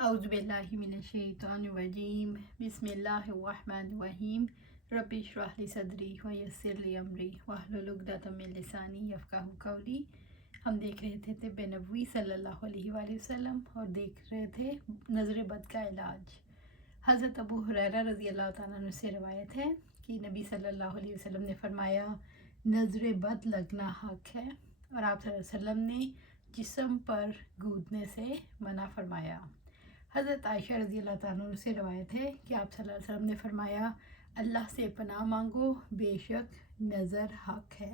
اعوذ باللہ من الشیطان الرجیم بسم اللہ الرحمن الرحیم رب اشرح لی صدری ویسر لی امری واحلل عقدۃ من لسانی یفقہوا قولی۔ ہم دیکھ رہے تھے طب نبوی صلی اللہ علیہ وآلہ وسلم اور دیکھ رہے تھے نظر بد کا علاج۔ حضرت ابو ہریرہ رضی اللہ تعالیٰ عنہ سے روایت ہے کہ نبی صلی اللہ علیہ وسلم نے فرمایا نظر بد لگنا حق ہے، اور آپ صلی اللہ علیہ وسلم نے جسم پر گودنے سے منع فرمایا۔ حضرت عائشہ رضی اللہ تعالیٰ عنہ سے روایت ہے کہ آپ صلی اللہ علیہ وسلم نے فرمایا اللہ سے پناہ مانگو، بے شک نظر حق ہے۔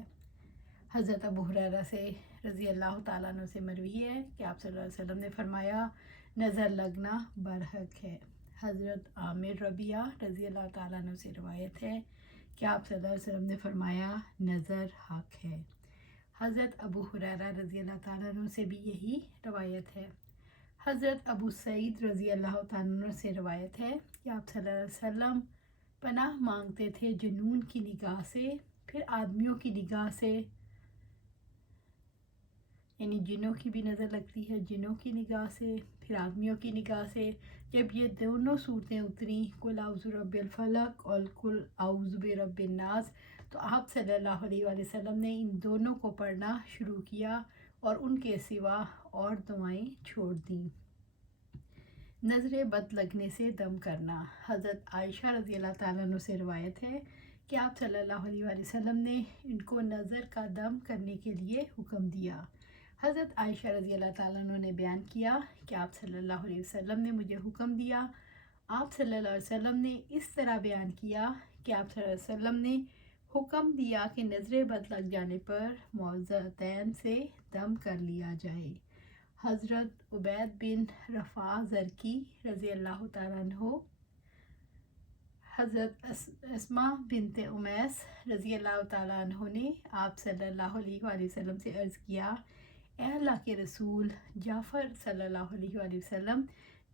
حضرت ابو ہریرہ سے رضی اللہ تعالیٰ عنہ سے مروی ہے کہ آپ صلی اللہ علیہ وسلم نے فرمایا نظر لگنا برحق ہے۔ حضرت عامر ربیعہ رضی اللہ تعالیٰ عنہ سے روایت ہے کہ آپ صلی اللہ علیہ وسلم نے فرمایا نظر حق ہے۔ حضرت ابو ہریرہ رضی اللہ تعالیٰ عنہ سے بھی یہی روایت ہے۔ حضرت ابو سعید رضی اللہ تعالیٰ عنہ سے روایت ہے کہ آپ صلی اللہ علیہ وسلم پناہ مانگتے تھے جنون کی نگاہ سے، پھر آدمیوں کی نگاہ سے، یعنی جنوں کی بھی نظر لگتی ہے، جنوں کی نگاہ سے، پھر آدمیوں کی نگاہ سے۔ جب یہ دونوں صورتیں اتریں، قل اعوذ برب الفلق اور قل اعوذ برب الناس، تو آپ صلی اللہ علیہ وآلہ وسلم نے ان دونوں کو پڑھنا شروع کیا اور ان کے سوا اور دعائیں چھوڑ دیں۔ نظر بد لگنے سے دم کرنا۔ حضرت عائشہ رضی اللہ تعالیٰ عنہ سے روایت ہے کہ آپ صلی اللہ علیہ وآلہ وسلم نے ان کو نظر کا دم کرنے کے لیے حکم دیا۔ حضرت عائشہ رضی اللہ تعالیٰ عنہ نے بیان کیا کہ آپ صلی اللہ علیہ وسلم نے مجھے حکم دیا۔ آپ صلی اللہ علیہ وسلم نے اس طرح بیان کیا کہ آپ صلی اللہ علیہ وسلم نے حکم دیا کہ نظر بد لگ جانے پر موضعتین سے دم کر لیا جائے۔ حضرت عبید بن رفاع زرقی رضی اللہ تعالیٰ عنہ، حضرت اسماء بنت امیس رضی اللہ تعالیٰ عنہ نے آپ صلی اللہ علیہ وآلہ وسلم سے عرض کیا، اے اللہ کے رسول، جعفر صلی اللہ علیہ وآلہ وسلم،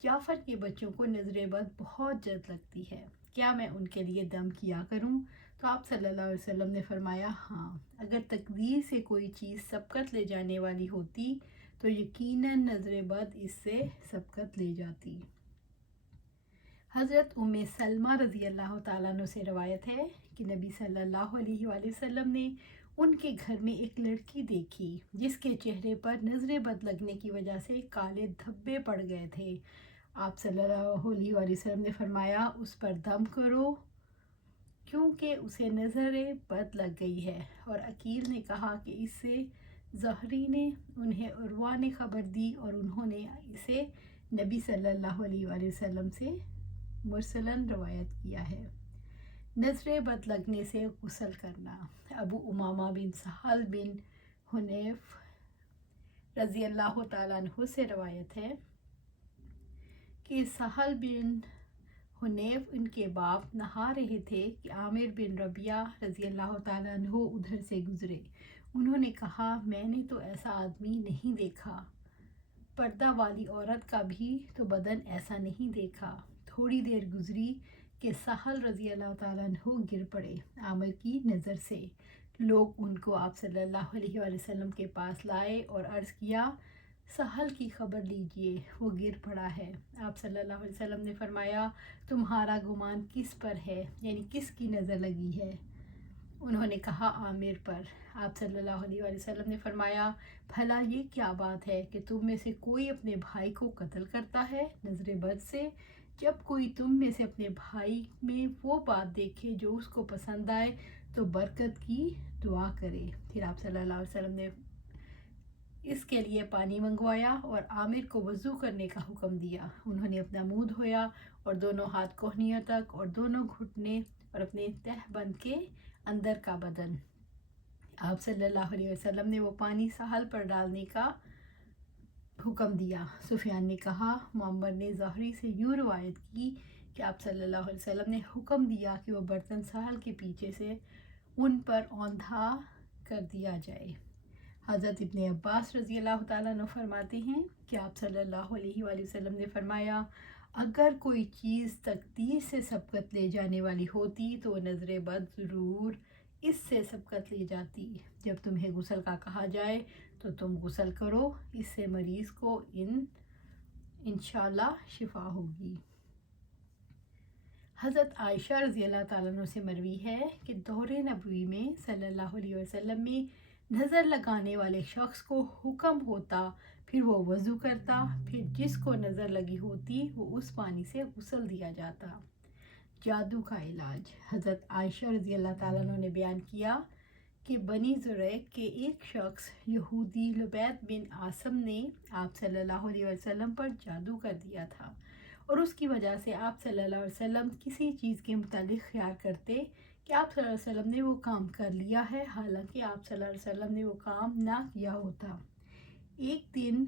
جعفر کے بچوں کو نظر بد بہت جلد لگتی ہے، کیا میں ان کے لیے دم کیا کروں؟ تو آپ صلی اللہ علیہ وسلم نے فرمایا ہاں، اگر تقدیر سے کوئی چیز سبقت لے جانے والی ہوتی تو یقیناً نظر بد اس سے سبقت لے جاتی۔ حضرت ام سلمہ رضی اللہ تعالیٰ عنہ سے روایت ہے کہ نبی صلی اللہ علیہ وآلہ وسلم نے ان کے گھر میں ایک لڑکی دیکھی جس کے چہرے پر نظر بد لگنے کی وجہ سے کالے دھبے پڑ گئے تھے۔ آپ صلی اللہ علیہ وآلہ وسلم نے فرمایا اس پر دم کرو کیونکہ اسے نظر بد لگ گئی ہے، اور عقیل نے کہا کہ اس سے زہری نے انہیں عروہ نے خبر دی اور انہوں نے اسے نبی صلی اللہ علیہ وآلہ وسلم سے مرسلاً روایت کیا ہے۔ نظر بد لگنے سے غسل کرنا۔ ابو امامہ بن سہل بن حنیف رضی اللہ تعالیٰ عنہ سے روایت ہے کہ سہل بن حنیف ان کے باپ نہا رہے تھے کہ عامر بن ربیعہ رضی اللہ تعالیٰ عنہ ادھر سے گزرے۔ انہوں نے کہا میں نے تو ایسا آدمی نہیں دیکھا، پردہ والی عورت کا بھی تو بدن ایسا نہیں دیکھا۔ تھوڑی دیر گزری کہ سہل رضی اللہ تعالیٰ عنہ گر پڑے عامر کی نظر سے۔ لوگ ان کو آپ صلی اللہ علیہ وآلہ وسلم کے پاس لائے اور عرض کیا سہل کی خبر لیجئے، وہ گر پڑا ہے۔ آپ صلی اللہ علیہ وسلم نے فرمایا تمہارا گمان کس پر ہے، یعنی کس کی نظر لگی ہے؟ انہوں نے کہا عامر پر۔ آپ صلی اللہ علیہ وآلہ وسلم نے فرمایا بھلا یہ کیا بات ہے کہ تم میں سے کوئی اپنے بھائی کو قتل کرتا ہے نظر بد سے؟ جب کوئی تم میں سے اپنے بھائی میں وہ بات دیکھے جو اس کو پسند آئے تو برکت کی دعا کرے۔ پھر آپ صلی اللہ علیہ وسلم نے اس کے لیے پانی منگوایا اور عامر کو وضو کرنے کا حکم دیا۔ انہوں نے اپنا منہ دھویا اور دونوں ہاتھ کوہنیوں تک اور دونوں گھٹنے اور اپنے تہ بند کے اندر کا بدن۔ آپ صلی اللہ علیہ وسلم نے وہ پانی سہل پر ڈالنے کا حکم دیا۔ سفیان نے کہا معمر نے زہری سے یوں روایت کی کہ آپ صلی اللہ علیہ وسلم نے حکم دیا کہ وہ برتن سہل کے پیچھے سے ان پر اوندھا کر دیا جائے۔ حضرت ابن عباس رضی اللہ تعالیٰ عنہ فرماتے ہیں کہ آپ صلی اللہ علیہ وآلہ وسلم نے فرمایا اگر کوئی چیز تقدیر سے سبقت لے جانے والی ہوتی تو وہ نظر بد ضرور اس سے سبقت لے جاتی۔ جب تمہیں غسل کا کہا جائے تو تم غسل کرو، اس سے مریض کو ان انشاءاللہ شفا ہوگی۔ حضرت عائشہ رضی اللہ تعالیٰ عنہ سے مروی ہے کہ دور نبوی میں صلی اللہ علیہ وسلم میں نظر لگانے والے شخص کو حکم ہوتا، پھر وہ وضو کرتا، پھر جس کو نظر لگی ہوتی وہ اس پانی سے غسل دیا جاتا۔ جادو کا علاج۔ حضرت عائشہ رضی اللہ تعالیٰ عنہ نے بیان کیا کہ بنی زریق کے ایک شخص یہودی لبید بن عاصم نے آپ صلی اللہ علیہ وسلم پر جادو کر دیا تھا، اور اس کی وجہ سے آپ صلی اللہ علیہ وسلم کسی چیز کے متعلق خیال کرتے کہ آپ صلی اللہ علیہ وسلم نے وہ کام کر لیا ہے، حالانکہ آپ صلی اللہ علیہ وسلم نے وہ کام نہ کیا ہوتا۔ ایک دن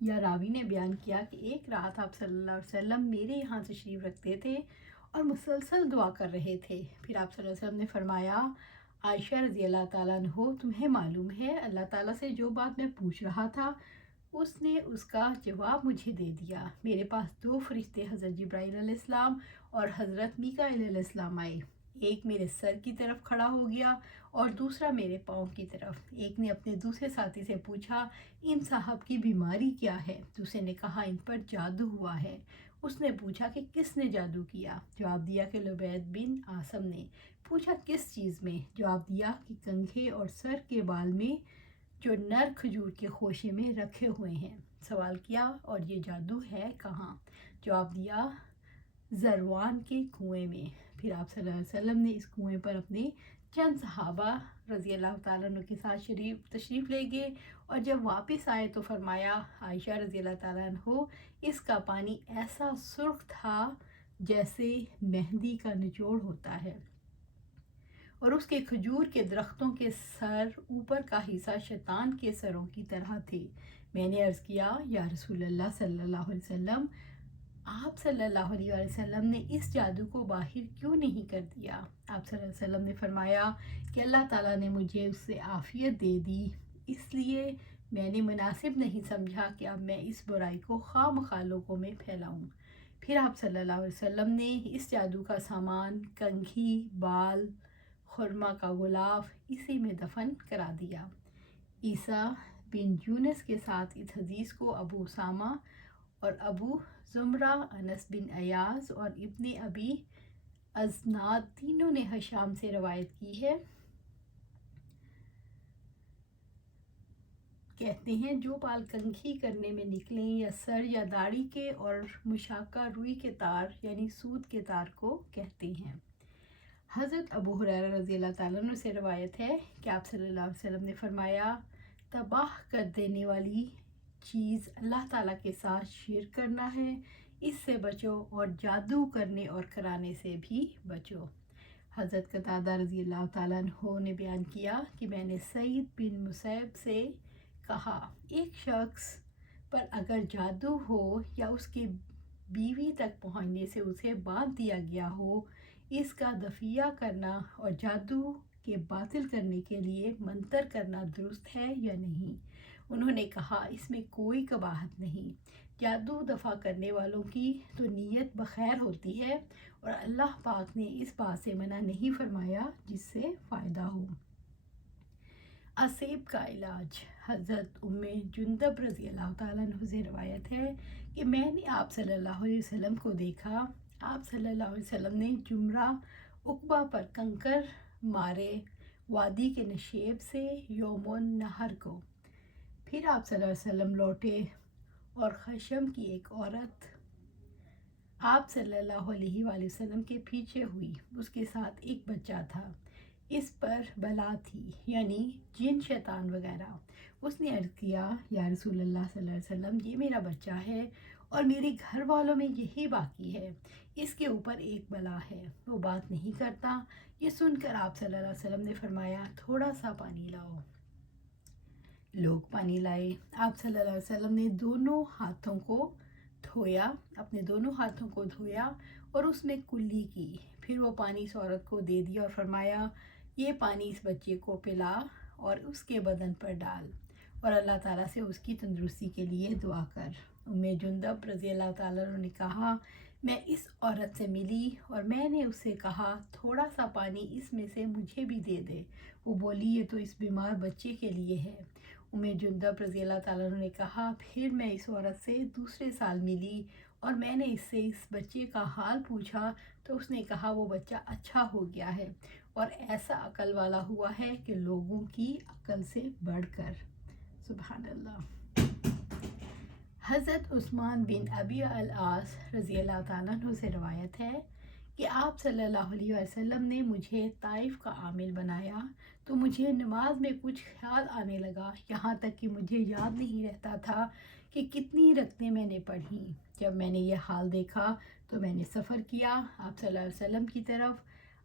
یا راوی نے بیان کیا کہ ایک رات آپ صلی اللہ علیہ وسلم میرے یہاں تشریف رکھتے تھے اور مسلسل دعا کر رہے تھے۔ پھر آپ صلی اللہ علیہ وسلم نے فرمایا، عائشہ رضی اللہ تعالیٰ عنہ، تمہیں معلوم ہے اللہ تعالیٰ سے جو بات میں پوچھ رہا تھا اس نے اس کا جواب مجھے دے دیا۔ میرے پاس دو فرشتے حضرت جبرائیل علیہ السلام اور حضرت میکائیل علیہ السلام آئے۔ ایک میرے سر کی طرف کھڑا ہو گیا اور دوسرا میرے پاؤں کی طرف۔ ایک نے اپنے دوسرے ساتھی سے پوچھا، ان صاحب کی بیماری کیا ہے؟ دوسرے نے کہا، ان پر جادو ہوا ہے۔ اس نے پوچھا کہ کس نے جادو کیا؟ جواب دیا کہ لبید بن عاصم نے۔ پوچھا کس چیز میں؟ جواب دیا کہ کنگھے اور سر کے بال میں جو نر کھجور کے خوشے میں رکھے ہوئے ہیں۔ سوال کیا، اور یہ جادو ہے کہاں؟ جواب دیا، زروان کے کنویں میں۔ پھر آپ صلی اللہ علیہ وسلم نے اس کنویں پر اپنے چند صحابہ رضی اللہ تعالیٰ عنہ کے ساتھ تشریف لے گئے، اور جب واپس آئے تو فرمایا، عائشہ رضی اللہ تعالیٰ عنہ، اس کا پانی ایسا سرخ تھا جیسے مہندی کا نچوڑ ہوتا ہے، اور اس کے کھجور کے درختوں کے سر اوپر کا حصہ شیطان کے سروں کی طرح تھے۔ میں نے عرض کیا، یا رسول اللہ صلی اللہ علیہ وسلم، آپ صلی اللہ علیہ وسلم نے اس جادو کو باہر کیوں نہیں کر دیا؟ آپ صلی اللہ علیہ وسلم نے فرمایا کہ اللہ تعالیٰ نے مجھے اس سے عافیت دے دی، اس لیے میں نے مناسب نہیں سمجھا کہ اب میں اس برائی کو خواہ مخواہ لوگوں میں پھیلاؤں۔ پھر آپ صلی اللہ علیہ وسلم نے اس جادو کا سامان، کنگھی، بال، خرما کا غلاف اسی میں دفن کرا دیا۔ عیسیٰ بن یونس کے ساتھ اس حدیث کو ابو اسامہ اور ابو زمرہ، انس بن ایاز اور ابن ابی ازناد تینوں نے ہشام سے روایت کی ہے۔ کہتے ہیں، جو بال کنگھی کرنے میں نکلیں یا سر یا داڑھی کے، اور مشاکہ روئی کے تار یعنی سود کے تار کو کہتے ہیں۔ حضرت ابو ہریرہ رضی اللہ تعالیٰ عنہ سے روایت ہے کہ آپ صلی اللہ علیہ وسلم نے فرمایا، تباہ کر دینے والی چیز اللہ تعالیٰ کے ساتھ شرک کرنا ہے، اس سے بچو، اور جادو کرنے اور کرانے سے بھی بچو۔ حضرت قتادہ رضی اللہ تعالیٰ عنہ نے بیان کیا کہ میں نے سعید بن مسیب سے کہا، ایک شخص پر اگر جادو ہو یا اس کے بیوی تک پہنچنے سے اسے باندھ دیا گیا ہو، اس کا دفیہ کرنا اور جادو کے باطل کرنے کے لیے منتر کرنا درست ہے یا نہیں؟ انہوں نے کہا، اس میں کوئی قباحت نہیں۔ جادو دفع کرنے والوں کی تو نیت بخیر ہوتی ہے، اور اللہ پاک نے اس بات سے منع نہیں فرمایا جس سے فائدہ ہو۔ اسیب کا علاج۔ حضرت ام جندب رضی اللہ تعالیٰ عنہ سے روایت ہے کہ میں نے آپ صلی اللہ علیہ وسلم کو دیکھا، آپ صلی اللہ علیہ وسلم نے جمرہ عقبہ پر کنکر مارے وادی کے نشیب سے یوم النحر کو۔ پھر آپ صلی اللہ علیہ وسلم لوٹے اور خشم کی ایک عورت آپ صلی اللہ علیہ وآلہ وسلم کے پیچھے ہوئی، اس کے ساتھ ایک بچہ تھا، اس پر بلا تھی یعنی جن شیطان وغیرہ۔ اس نے عرض کیا، یا رسول اللہ صلی اللہ علیہ وسلم، یہ میرا بچہ ہے اور میرے گھر والوں میں یہی باقی ہے، اس کے اوپر ایک بلا ہے، وہ بات نہیں کرتا۔ یہ سن کر آپ صلی اللہ علیہ وسلم نے فرمایا، تھوڑا سا پانی لاؤ۔ لوگ پانی لائے۔ آپ صلی اللہ علیہ وسلم نے دونوں ہاتھوں کو دھویا، اپنے دونوں ہاتھوں کو دھویا اور اس میں کلی کی، پھر وہ پانی اس عورت کو دے دیا اور فرمایا، یہ پانی اس بچے کو پلا اور اس کے بدن پر ڈال، اور اللہ تعالیٰ سے اس کی تندرستی کے لیے دعا کر۔ ام جندب رضی اللہ تعالیٰ عنہ نے کہا، میں اس عورت سے ملی اور میں نے اس سے کہا، تھوڑا سا پانی اس میں سے مجھے بھی دے دے۔ وہ بولی، یہ تو اس بیمار بچے کے لیے ہے۔ جندب رضی اللہ تعالیٰ عنہ نے کہا پھر میں اس عورت سے دوسرے سال ملی اور میں نے اس سے اس بچے کا حال پوچھا تو اس نے کہا وہ بچہ اچھا ہو گیا ہے اور ایسا عقل والا ہوا ہے کہ لوگوں کی عقل سے بڑھ کر۔ سبحان اللہ۔ حضرت عثمان بن ابی العاص رضی اللہ تعالیٰ عنہ سے روایت ہے کہ آپ صلی اللہ علیہ وسلم نے مجھے طائف کا عامل بنایا تو مجھے نماز میں کچھ خیال آنے لگا، یہاں تک کہ مجھے یاد نہیں رہتا تھا کہ کتنی رکعتیں میں نے پڑھیں۔ جب میں نے یہ حال دیکھا تو میں نے سفر کیا آپ صلی اللہ علیہ وسلم کی طرف۔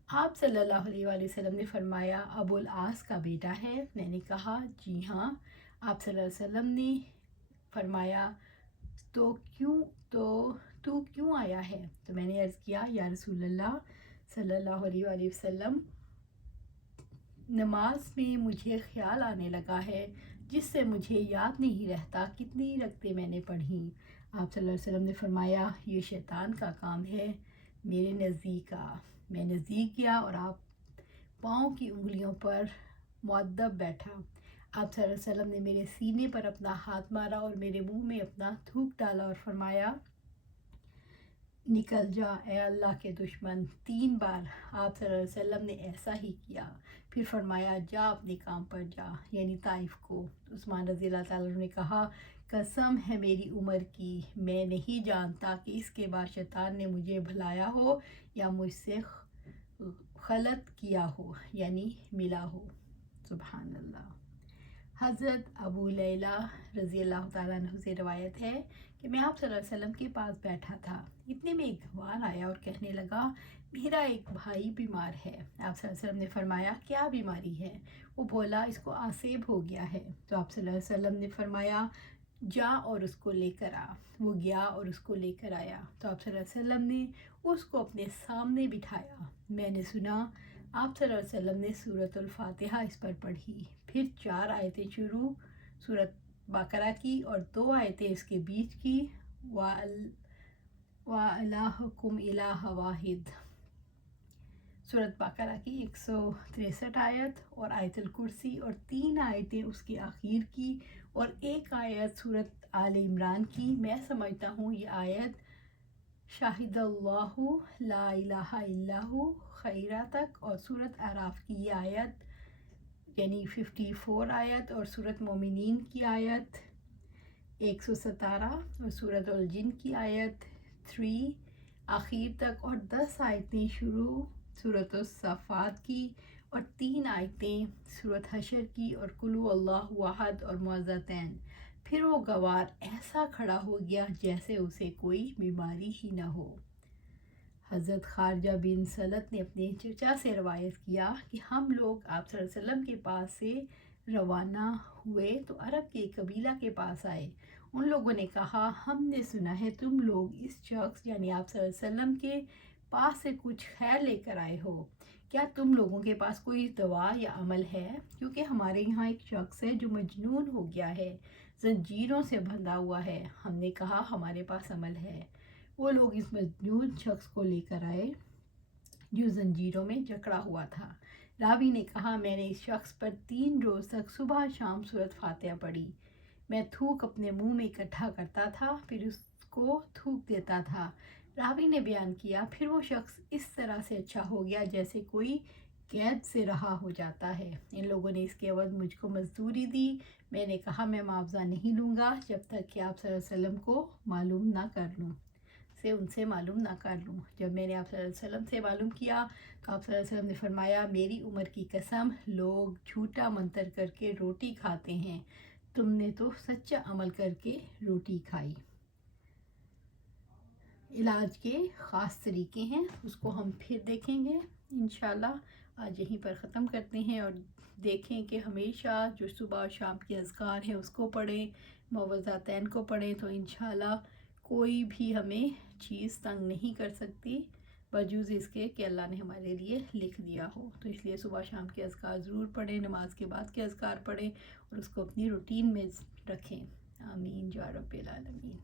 آپ صلی اللہ علیہ وآلہ وسلم نے فرمایا ابو العاص کا بیٹا ہے؟ میں نے کہا جی ہاں۔ آپ صلی اللہ علیہ وسلم نے فرمایا تو کیوں آیا ہے؟ تو میں نے عرض کیا یا رسول اللہ صلی اللہ علیہ وآلہ وسلم، نماز میں مجھے خیال آنے لگا ہے جس سے مجھے یاد نہیں رہتا کتنی رکعتیں میں نے پڑھیں۔ آپ صلی اللہ علیہ وسلم نے فرمایا یہ شیطان کا کام ہے، میرے نزدیک آ۔ میں نزدیک گیا اور آپ پاؤں کی انگلیوں پر مؤدب بیٹھا۔ آپ صلی اللہ علیہ وسلم نے میرے سینے پر اپنا ہاتھ مارا اور میرے منہ میں اپنا تھوک ڈالا اور فرمایا نکل جا اے اللہ کے دشمن۔ 3 بار آپ صلی اللہ علیہ وسلم نے ایسا ہی کیا، پھر فرمایا جا اپنے کام پر جا، یعنی طائف کو۔ عثمان رضی اللہ تعالیٰ عنہ نے کہا قسم ہے میری عمر کی، میں نہیں جانتا کہ اس کے بعد شیطان نے مجھے بھلایا ہو یا مجھ سے خلط کیا ہو، یعنی ملا ہو۔ سبحان اللہ۔ حضرت ابو لیلہ رضی اللہ تعالیٰ عنہ سے روایت ہے کہ میں آپ صلی اللہ علیہ وسلم کے پاس بیٹھا تھا، اتنے میں ایک گوار آیا اور کہنے لگا میرا ایک بھائی بیمار ہے۔ آپ صلی اللہ علیہ وسلم نے فرمایا کیا بیماری ہے؟ وہ بولا اس کو آسیب ہو گیا ہے۔ تو آپ صلی اللہ علیہ وسلم نے فرمایا جا اور اس کو لے کر آ۔ وہ گیا اور اس کو لے کر آیا تو آپ صلی اللہ علیہ وسلم نے اس کو اپنے سامنے بٹھایا۔ میں نے سنا آپ صلی اللہ علیہ وسلم نے سورۃ الفاتحہ اس پر پڑھی، پھر 4 آیتیں شروع سورۃ بقرہ کی اور 2 آیتیں اس کے بیچ کی، وَإِلَٰهُكُمْ إِلَٰهٌ وَاحِدٌ، سورۃ بقرہ کی 163 آیت اور آیت الکرسی، اور 3 آیتیں اس کے آخر کی اور 1 آیت سورۃ آل عمران کی۔ میں سمجھتا ہوں یہ آیت شاہد اللہ لا الہ الا ہو خیرہ تک، اور سورۃ اعراف کی یہ آیت یعنی 54 آیت، اور سورۃ مومنین کی آیت 117 اور سورۃ الجن کی آیت 3 آخر تک، اور 10 آیتیں شروع سورۃ الصافات کی اور 3 آیتیں سورۃ حشر کی اور قل هو اللہ احد اور معوذتین۔ پھر وہ گوار ایسا کھڑا ہو گیا جیسے اسے کوئی بیماری ہی نہ ہو۔ حضرت خارجہ بن سلط نے اپنے چچا سے روایت کیا کہ ہم لوگ آپ صلی اللہ علیہ وسلم کے پاس سے روانہ ہوئے تو عرب کے قبیلہ کے پاس آئے۔ ان لوگوں نے کہا ہم نے سنا ہے تم لوگ اس شخص یعنی آپ صلی اللہ علیہ وسلم کے پاس سے کچھ خیر لے کر آئے ہو، کیا تم لوگوں کے پاس کوئی دوا یا عمل ہے؟ کیونکہ ہمارے یہاں ایک شخص ہے جو مجنون ہو گیا ہے، زنجیروں سے بندھا ہوا ہے۔ ہم نے کہا ہمارے پاس عمل ہے۔ وہ لوگ اس مجنون شخص کو لے کر آئے جو زنجیروں میں جکڑا ہوا تھا۔ راوی نے کہا میں نے اس شخص پر 3 روز تک صبح شام سورۃ فاتحہ پڑھی۔ میں تھوک اپنے منہ میں اکٹھا کرتا تھا پھر اس کو تھوک دیتا تھا۔ راوی نے بیان کیا پھر وہ شخص اس طرح سے اچھا ہو گیا جیسے کوئی قید سے رہا ہو جاتا ہے۔ ان لوگوں نے اس کے عوض مجھ کو مزدوری دی۔ میں نے کہا میں معاوضہ نہیں لوں گا جب تک کہ آپ صلی اللہ علیہ وسلم کو معلوم نہ کر لوں، ان سے معلوم نہ کر لوں۔ جب میں نے آپ صلی اللہ علیہ وسلم سے معلوم کیا تو آپ صلی اللہ علیہ وسلم نے فرمایا میری عمر کی قسم لوگ جھوٹا منتر کر کے روٹی کھاتے ہیں، تم نے تو سچا عمل کر کے روٹی کھائی۔ علاج کے خاص طریقے ہیں، اس کو ہم پھر دیکھیں گے انشاءاللہ۔ آج یہیں پر ختم کرتے ہیں اور دیکھیں کہ ہمیشہ جو صبح اور شام کے اذکار ہیں اس کو پڑھیں، معوذتین کو پڑھیں تو انشاءاللہ کوئی بھی ہمیں چیز تنگ نہیں کر سکتی بجوز اس کے کہ اللہ نے ہمارے لیے لکھ دیا ہو۔ تو اس لیے صبح شام کے اذکار ضرور پڑھیں، نماز کے بعد کے اذکار پڑھیں اور اس کو اپنی روٹین میں رکھیں۔ آمین یا رب العالمین۔